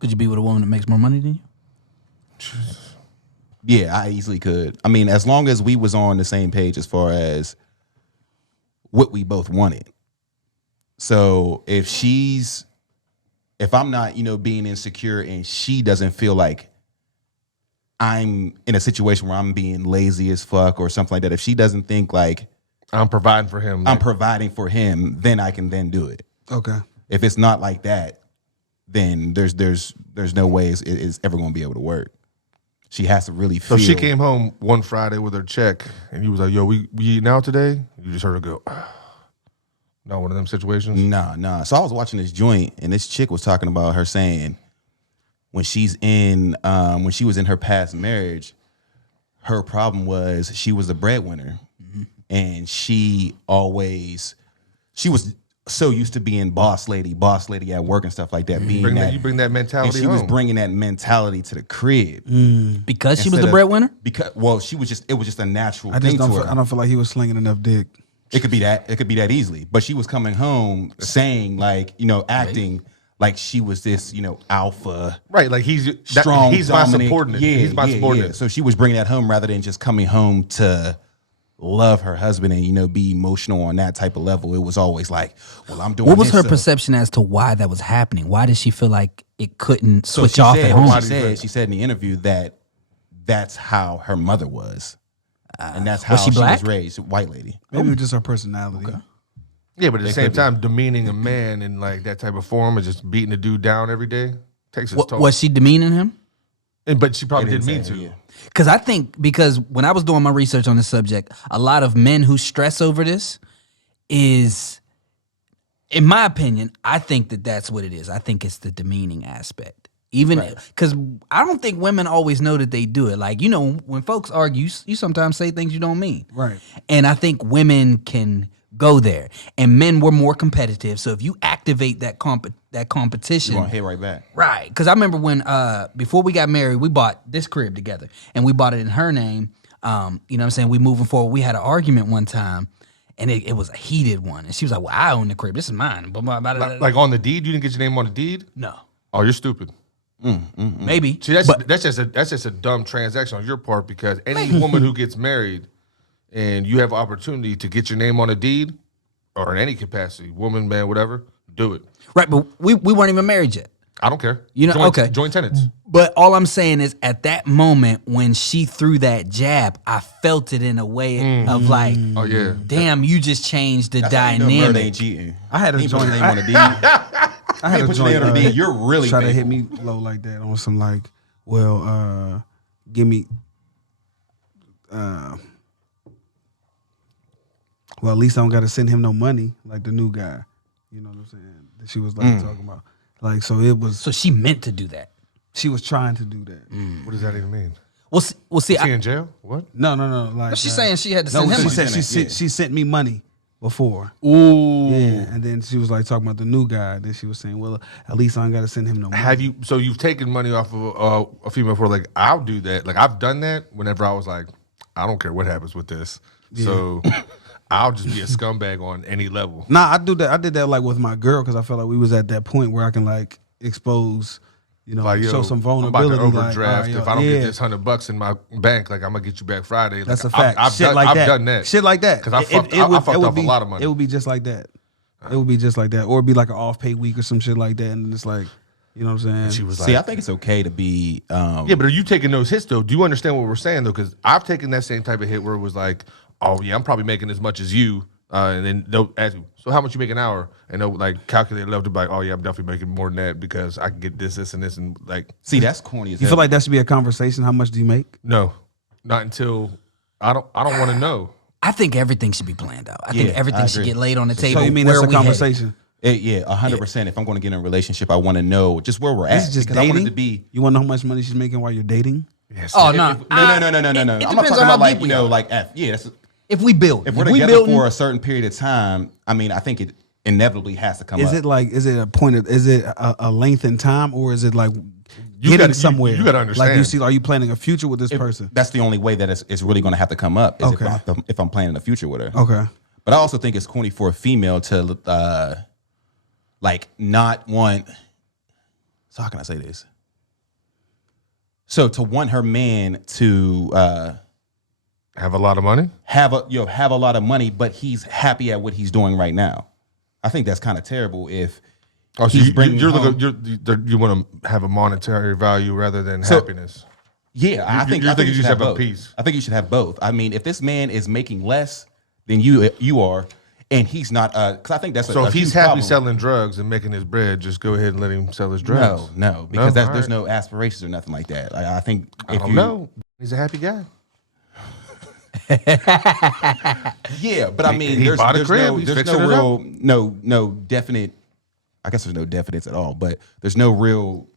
Could you be with a woman that makes more money than you? Yeah, I easily could. I mean, as long as we was on the same page as far as what we both wanted. So if I'm not, being insecure and she doesn't feel like I'm in a situation where I'm being lazy as fuck or something like that, if she doesn't think like I'm providing for him, I'm providing for him, then I can then do it. Okay. If it's not like that, then there's no way it's ever going to be able to work. She has to really feel. So she came home one Friday with her check, and he was like, "Yo, we eating out today?" You just heard her go, "Not one of them situations." Nah. So I was watching this joint, and this chick was talking about her saying when she was in her past marriage, her problem was she was the breadwinner, and she was so used to being boss lady at work and stuff like that. You bring that mentality. And she was bringing that mentality to the crib Because she was the breadwinner. It was just a natural I thing just to her. I don't feel like he was slinging enough dick. It could be that easily. But she was coming home saying like, acting like she was this, alpha. Right, like he's strong, he's dominant. my subordinate. Yeah, he's my subordinate. Yeah. So she was bringing that home rather than just coming home to love her husband and, be emotional on that type of level. It was always like, well, I'm doing What was this, her perception as to why that was happening? Why did she feel like it couldn't switch she off said, at home? She said in the interview that that's how her mother was. And that's how Was she black? was raised, white lady. Maybe it was just her personality. Okay. Yeah, but at the same time, demeaning a man in like that type of form and just beating a dude down every day takes its toll. Was she demeaning him? But she probably didn't mean to. Yeah. Because when I was doing my research on this subject, a lot of men who stress over this is, in my opinion, I think that that's what it is. I think it's the demeaning aspect. Even because I don't think women always know that they do it. Like, when folks argue, you sometimes say things you don't mean. Right. And I think women can go there. And men were more competitive. So if you activate that competition, You're going to hit right back. right? Because I remember when before we got married, we bought this crib together, and we bought it in her name. You know what I'm saying? We moving forward. We had an argument one time, and it was a heated one. And she was like, "Well, I own the crib. This is mine." Like on the deed, you didn't get your name on the deed. No, Oh, you're stupid. maybe. See, that's just a dumb transaction on your part because any woman who gets married and you have opportunity to get your name on a deed or in any capacity, woman, man, whatever, do it. Right, but we weren't even married yet. I don't care. Okay. Joint tenants. But all I'm saying is, at that moment when she threw that jab, I felt it in a way of like, Oh yeah. damn, you just changed the That's how you know Murder dynamic. ain't cheating. I had a He ain't put joint. your name on the deed. I had a put your name on the joint. deed. You're really try to hit faithful. me low like that on some like, well, give me. Well, at least I don't got to send him no money like the new guy. You know what I'm saying? That she was like talking about. Like, so it was. So she meant to do that. She was trying to do that. What does that even mean? Well, see, Is he in jail? What? No. Like she's saying she had to no. send him She money. said she sent me money before. Ooh. Yeah, and then she was like talking about the new guy. Then she was saying, well, at least I ain't got to send him no money. So you've taken money off of a female before? Like I'll do that. Like I've done that whenever I was like, I don't care what happens with this. So I'll just be a scumbag on any level. Nah, I do that. I did that like with my girl because I felt like we was at that point where I can like expose, Like, yo, show some I'm vulnerability. about to like, overdraft. all right, If yo, I don't yeah, get this $100 in my bank, like I'm gonna get you back Friday. Like, that's a fact. I've Shit done, like I've that. done that. Shit like that. Because I fucked off a lot of money. It would be just like that. It would be just like that, or it'd be like an off-pay week or some shit like that, and it's like, you know what I'm saying? She was See, like, I think it's okay to be. yeah, but are you taking those hits though? Do you understand what we're saying though? Because I've taken that same type of hit where it was like, oh yeah, I'm probably making as much as you, and then they'll ask you, so how much you make an hour? And they'll like calculate love to be like, oh yeah, I'm definitely making more than that because I can get this, and this, and like, See, that's corny as You hell. feel like that should be a conversation? How much do you make? no, not until I don't want to know. I think everything should be planned out. I think Yeah, everything I should agree. get laid on the table. So you mean where that's a we headed. conversation? Yeah, 100%. If I'm going to get in a relationship, I want to know just where we're at. This is just because I want dating. it to be. You want to know how much money she's making while you're dating? Yes. Oh no, No. It I'm not depends talking on about how like deep we are. like that's, If we build, if we're we together building, for a certain period of time. I mean, I think it inevitably has to come up. Is it a point of, is it a length in time, or is it like You getting gotta- somewhere? you gotta Like, understand. are you planning a future with this person? That's the only way that it's really going to have to come up. Is Okay. if I'm planning a future with her. Okay. But I also think it's corny for a female to like not want So how can I say this? So to want her man to Have a lot of money. have a lot of money, but he's happy at what he's doing right now. I think that's kind of terrible. If Oh, so he's bringing you're home- you want to have a monetary value rather than happiness. yeah, I think you're I think thinking you should have a both. piece. I think you should have both. I mean, if this man is making less than you are, and he's not, because I think that's So a if he's huge happy problem. selling drugs and making his bread, just go ahead and let him sell his drugs. No, because No? there's All no aspirations or nothing like that. I think I if don't you know. He's a happy guy. yeah, but I mean, he there's, bought a there's crib, no he's there's fixing no it real no definite. I guess there's no definites at all, but there's no real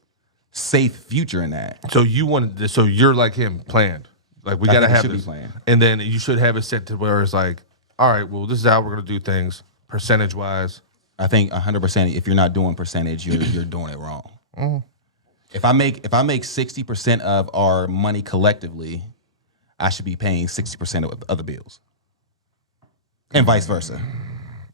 safe future in that. So you wanted. So you're like him, planned. Like we I gotta think it have should be this, planned. and then you should have it set to where it's like, all right, well, this is how we're gonna do things, percentage wise. I think 100%. If you're not doing percentage, you're doing it wrong. Mm-hmm. If I make 60% of our money collectively, I should be paying 60% of other bills, and vice versa.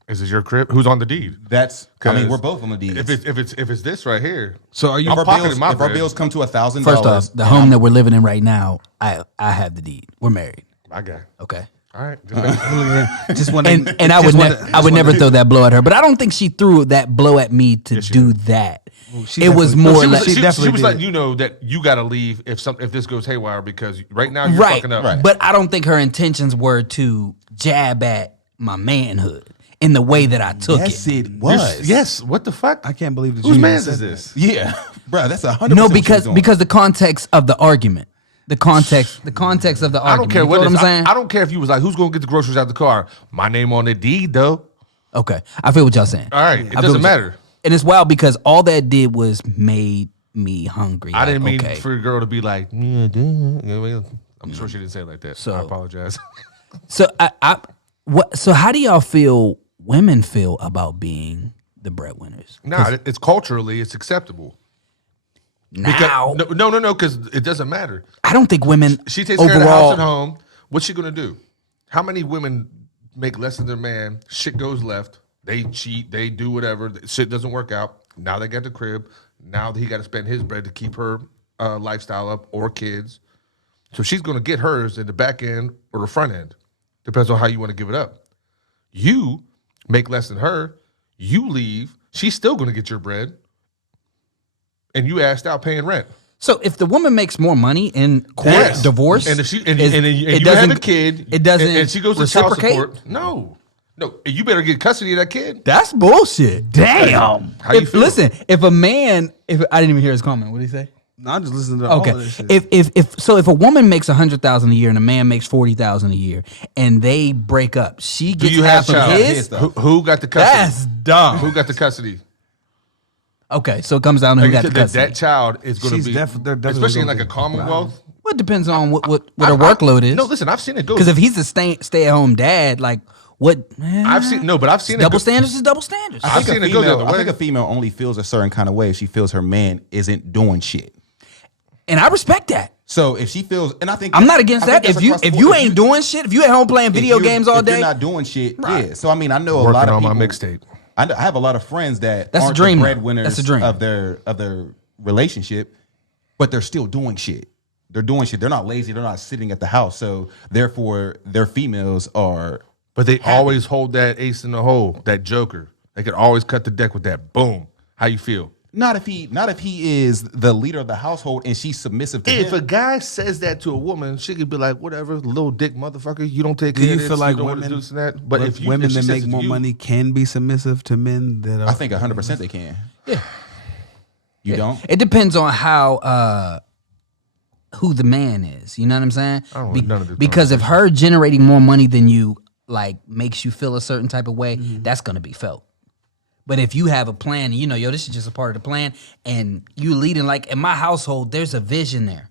Is this your crib? Who's on the deed? That's. I mean, 'Cause we're both on the deeds. If it's this right here, So are you? if our pocketing bills, my if our bread. bills come to $1,000, First off, the home that we're living in right now, I have the deed. We're married. my guy. Okay. All right, just make- Just want And I would never throw that blow at her, but I don't think she threw that blow at me to do that. she It was definitely- more she like was, she definitely was did. letting you know that you got to leave if this goes haywire because right now you're right, fucking up. Right. but I don't think her intentions were to jab at my manhood in the way that I took yes, it. it was. Yes. What the fuck? I can't believe that. Whose you man's said is that. this? Yeah, bro, that's 100%. No, what she was doing. because the context of the argument, the context of the argument. I don't care You what know it is. I'm saying. I don't care if you was like, who's going to get the groceries out the car? My name on the deed, though. Okay, I feel what y'all saying. All right, it I feel doesn't what matter. And it's wild because all that did was made me hungry. I didn't mean okay. for a girl to be like, yeah, duh. You know what I mean? I'm sure she didn't say it like that. So- I apologize. So So how do y'all feel? Women feel about being the breadwinners Nah, it's culturally, it's acceptable. now. No, because it doesn't matter. I don't think women. She takes care of the house overall. at home. What's she gonna do? How many women make less than their man? Shit goes left. They cheat. They do whatever. Shit doesn't work out. Now they got the crib. Now he got to spend his bread to keep her lifestyle up or kids. So she's gonna get hers in the back end or the front end. Depends on how you want to give it up. You make less than her. You leave. She's still gonna get your bread. And you asked out paying rent. So if the woman makes more money in court, Yes. divorce, And if she and, is- and, it you have a doesn't- kid, it doesn't and she goes to child reciprocate? support. No, you better get custody of that kid. That's bullshit. Damn. How you If- feel? Listen, if a man, if I didn't even hear his comment, what did he say? No, I'm just listening to all Okay. of this shit. If a woman makes 100,000 a year and a man makes 40,000 a year and they break up, she Do gets you have half of child? his. Who got the custody? That's dumb. Who got the custody? Okay, so it comes down to who got the that, custody. that child is going to She's be, they're definitely especially in gonna like a be- Commonwealth. Well, it depends on what her workload is. No, listen, I've seen it go. Because if he's a stay at home dad, like what? I've seen but I've seen it double go, standards is double standards. I've seen it go the other I way. think a female only feels a certain kind of way if she feels her man isn't doing shit. And I respect that. So if she feels, and I think I'm not against I think that. that's If you across the if board. you ain't doing shit, if you at home playing video if you- games all if day, you're not doing shit. Yeah. So I mean, I know a Working lot of on people. my mixtape. I have a lot of friends that That's a aren't dream, the though. breadwinners That's a dream. of their relationship, but they're still doing shit. They're doing shit. They're not lazy. They're not sitting at the house. So therefore, their females are. But they always hold that ace in the hole, that joker. They could always cut the deck with that. Boom. How you feel? Not if he is the leader of the household and she's submissive to If him. a guy says that to a woman, she could be like, whatever, little dick motherfucker, you don't take Do care you of this, feel like you don't want to women, do this and that. But if women she that says make it to more you- money can be submissive to men that are? I think 100% they can. Yeah. You don't? it depends on how who the man is. You know what I'm saying? I don't want none of this because if her generating more money than you like makes you feel a certain type of way, that's gonna be felt. But if you have a plan, you know, yo, this is just a part of the plan, and you leading like in my household, there's a vision there.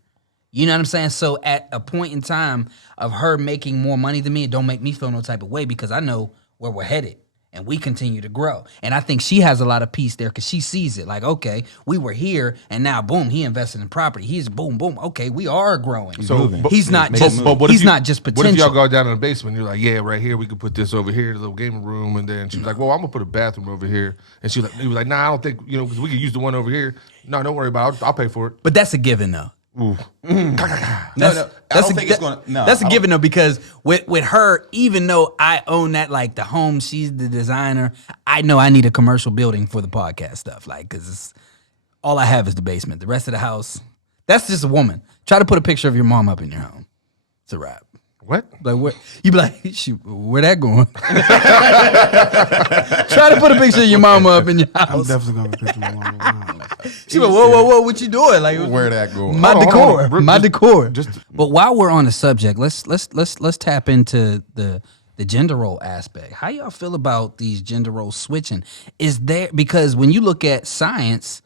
You know what I'm saying? So at a point in time of her making more money than me, it don't make me feel no type of way because I know where we're headed. and we continue to grow. And I think she has a lot of peace there because she sees it like, okay, we were here and now boom, he invested in property. He's boom, boom. Okay, we are growing. So, moving. He's not Make just it move. what if he's you- not just potential. What if y'all go down in the basement and you're like, yeah, right here, we could put this over here, the little gaming room, and then she's like, well, I'm gonna put a bathroom over here. And he was like, nah, I don't think, because we could use the one over here. No, don't worry about it. I'll pay for it. But that's a given though. No, I That's don't a, think it's going to. No, that's a I don't- given though, because with her, even though I own that, like the home, she's the designer. I know I need a commercial building for the podcast stuff, like because all I have is the basement. The rest of the house, that's just a woman. Try to put a picture of your mom up in your home. It's a wrap. What? Like what? You be like, shoot, where that going? Try to put a picture of your mama up in your I'm house. definitely gonna picture my mom. Wow. She like, whoa, what you doing? Like Where that going? My Hold on, decor, hold on. my decor. just- But while we're on the subject, let's tap into the gender role aspect. How y'all feel about these gender roles switching? Is there, because when you look at science,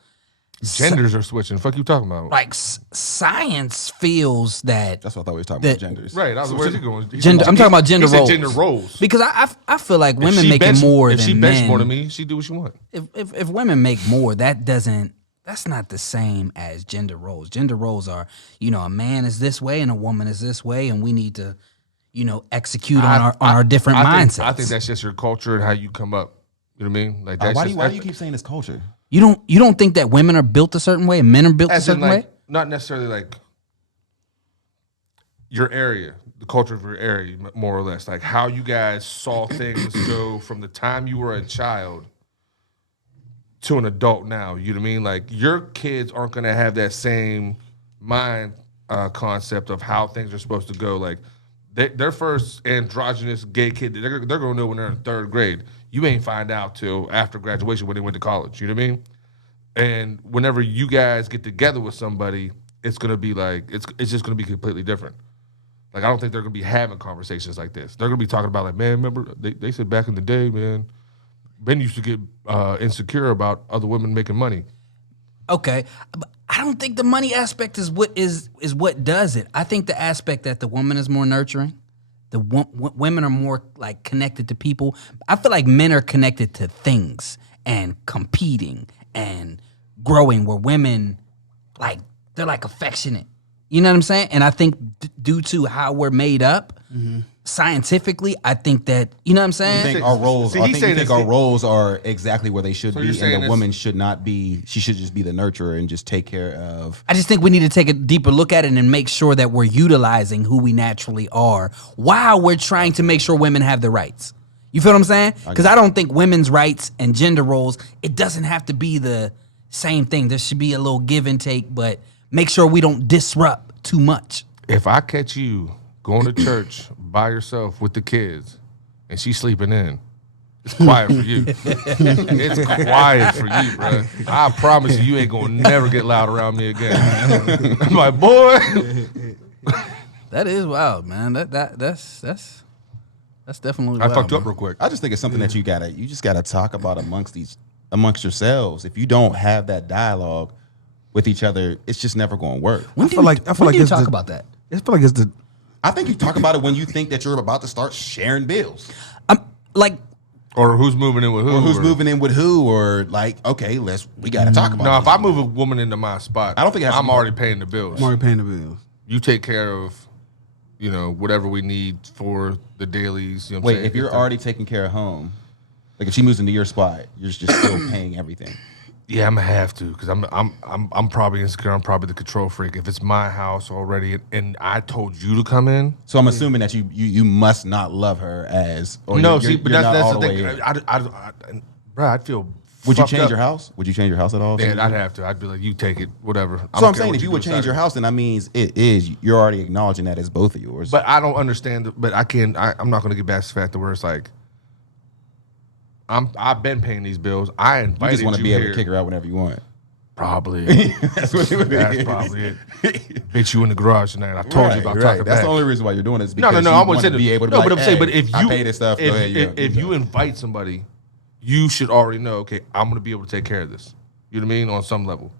Genders are switching. Fuck you talking about? like science feels that That's what I thought we were talking The- about genders. Right. Where's he going? He gender. said- I'm talking about gender he said roles. gender roles. because I feel like If women she making bench- more if than she men. bench more than me, she do what she want. If women make more, that's not the same as gender roles. Gender roles are, a man is this way and a woman is this way, and we need to, execute on our different mindsets. I think that's just your culture and how you come up. You know what I mean? Like that's Why just, do you keep saying this culture? you don't think that women are built a certain way and men are built a as in certain like way? not necessarily like your area, the culture of your area, more or less, like how you guys saw things go from the time you were a child to an adult now. You know what I mean? Like your kids aren't going to have that same mind concept of how things are supposed to go. Like their first androgynous gay kid, they're going to know when they're in third grade. You ain't find out till after graduation when they went to college. You know what I mean? And whenever you guys get together with somebody, it's gonna be like it's just gonna be completely different. Like I don't think they're gonna be having conversations like this. They're gonna be talking about like, man, remember they said back in the day, man, Ben used to get insecure about other women making money. Okay, but I don't think the money aspect is what does it. I think the aspect that the woman is more nurturing, the women are more like connected to people. I feel like men are connected to things and competing and growing, where women like they're like affectionate. You know what I'm saying? And I think due to how we're made up scientifically, I think that you know what I'm saying. I think our roles. See, I he's think you saying think this- our roles are exactly where they should you're be, saying and the this- woman should not be. She should just be the nurturer and just take care of. I just think we need to take a deeper look at it and make sure that we're utilizing who we naturally are while we're trying to make sure women have the rights. You feel what I'm saying? Because I don't think women's rights and gender roles, it doesn't have to be the same thing. There should be a little give and take, but make sure we don't disrupt too much. If I catch you going to church by yourself with the kids and she's sleeping in, it's quiet for you. It's quiet for you, bro. I promise you ain't gonna never get loud around me again. I'm like, boy. That is wild, man. That's definitely I wild, fucked you man. up real quick. I just think it's something that you just gotta talk about amongst yourselves. If you don't have that dialogue with each other, it's just never going to work. When I feel like when do you it's talk the- about that? I feel like it's the I think you talk about it when you think that you're about to start sharing bills, Like Or who's moving in with who? or who's moving in with who, or like, okay, we got to talk about. No, it. if I move a woman into my spot, I don't think it has to I'm be- already paying the bills. I'm already paying the bills. You take care of, whatever we need for the dailies. You know what I'm Wait, saying? if you're already taking care of home, like if she moves into your spot, you're just still paying everything. Yeah, I'm gonna have to because I'm probably insecure. I'm probably the control freak. If it's my house already and I told you to come in, So I'm assuming that you must not love her as. Or no, you're- see, but you're not that's all the the thing. way in. Bro, I'd feel. Would you fucked change up. your house? Would you change your house at all? Yeah, I'd have to. I'd be like, you take it, whatever. I So don't I'm care saying what if you do would change inside your it. house, then that means you're already acknowledging that as both of yours. But I don't understand. But I can't. I'm not gonna get back to the fact that where it's like, I've been paying these bills. I you invited just want to you be able here. to kick her out whenever you want. Probably. That's what it would be. That's probably it. Bitch, you in the garage tonight. I told you about talking That's back. the only reason why you're doing it is No, because no, you I want wouldn't say to be able to. no, be but like, I'm saying, but hey, if you I pay this stuff, go ahead. if you invite somebody, you should already know. Okay, I'm gonna be able to take care of this. You know what I mean? On some level.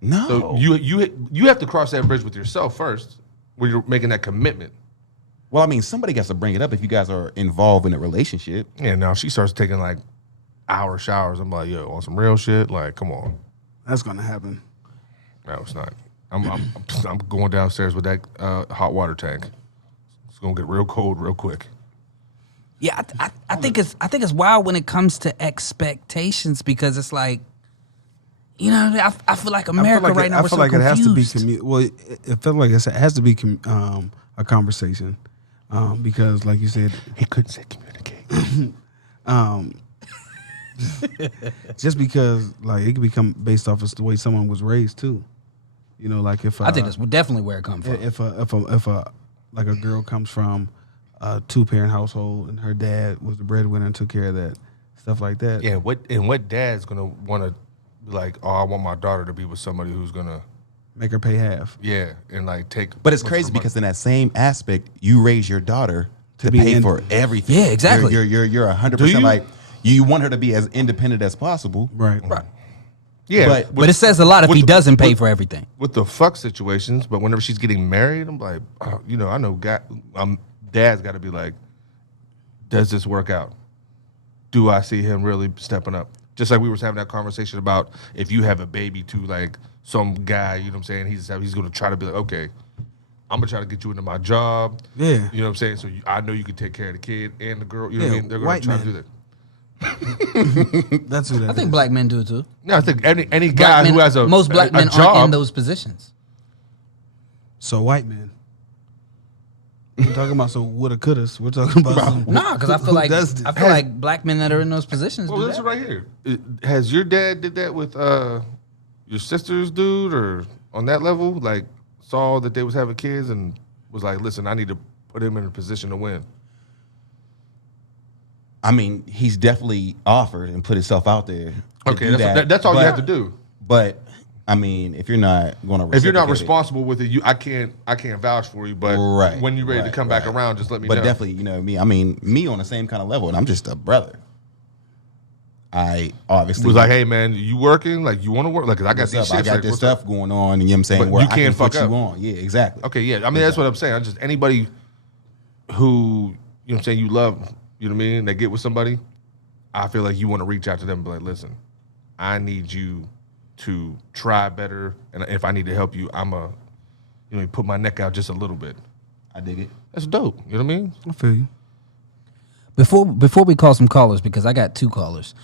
no, So you have to cross that bridge with yourself first, when you're making that commitment. Well, I mean, somebody has to bring it up if you guys are involved in a relationship. Yeah, now she starts taking like hour showers. I'm like, yo, on some real shit. Like, come on. That's gonna happen. No, it's not. I'm going downstairs with that hot water tank. It's gonna get real cold real quick. Yeah, I think it's wild when it comes to expectations because it's like, you know, I feel like America right now. I we're feel so like it has to be confused. well. It felt like it has to be a conversation because, like you said, He couldn't say communicate. just because like it could become based off of the way someone was raised too. You know, like if I think that's definitely where it comes from. if a like a girl comes from a 2-parent household and her dad was the breadwinner and took care of that stuff like that. Yeah, what dad's gonna want to be like? Oh, I want my daughter to be with somebody who's gonna, Make her pay half. yeah, and like take. But it's most of crazy her money. because in that same aspect, you raise your daughter to be pay for everything. Yeah, exactly. You're 100% Do you? like you want her to be as independent as possible. Right. Yeah, But But it says a lot if with he the- doesn't pay with- for everything. with the fuck situations, but whenever she's getting married, I'm like, oh, you know, I know dad's got to be like, does this work out? Do I see him really stepping up? Just like we was having that conversation about if you have a baby to like some guy, you know what I'm saying? He's going to try to be like, okay, I'm going to try to get you into my job. Yeah. You know what I'm saying? So I know you can take care of the kid and the girl. You know Yeah, what I mean? They're going white to try men. to do that. That's who that I think is. black men do it too. No, I think any Black guy men, who has most black men job, aren't in those positions. So white men. We're talking about so woulda couldas. We're talking about some, Nah, because I feel who like does this? black men that are in those positions Well, do this that. is right here. Has your dad did that with your sister's dude, or on that level? Like saw that they was having kids and was like, "Listen, I need to put him in a position to win." I mean, he's definitely offered and put himself out there. to Okay, do that's all you But- have to do. But I mean, if you're not going to, If you're not responsible with it, I can't vouch for you. But right? when you're ready to right, come back right. around, just let me But know. definitely, you know me. I mean, me on the same kind of level, and I'm just a brother. I obviously was like, "Hey, man, you working? Like, you want to work? Like, 'cause I got what's these up? shit. I got like, this what's up?" stuff going on, and you know what I'm saying, But where you I can't can put fuck you up. on. Yeah, exactly. Okay, yeah. I mean, that's what I'm saying. I just anybody who, you know what I'm saying, you love, you know what I mean, they get with somebody, I feel like you want to reach out to them and be like, listen, I need you to try better, and if I need to help you, put my neck out just a little bit. I dig it. That's dope. You know what I mean? I feel you. Before we call some callers, because I got 2 callers.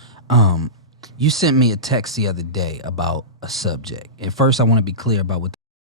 You sent me a text the other day about a subject. And first, I want to be clear about what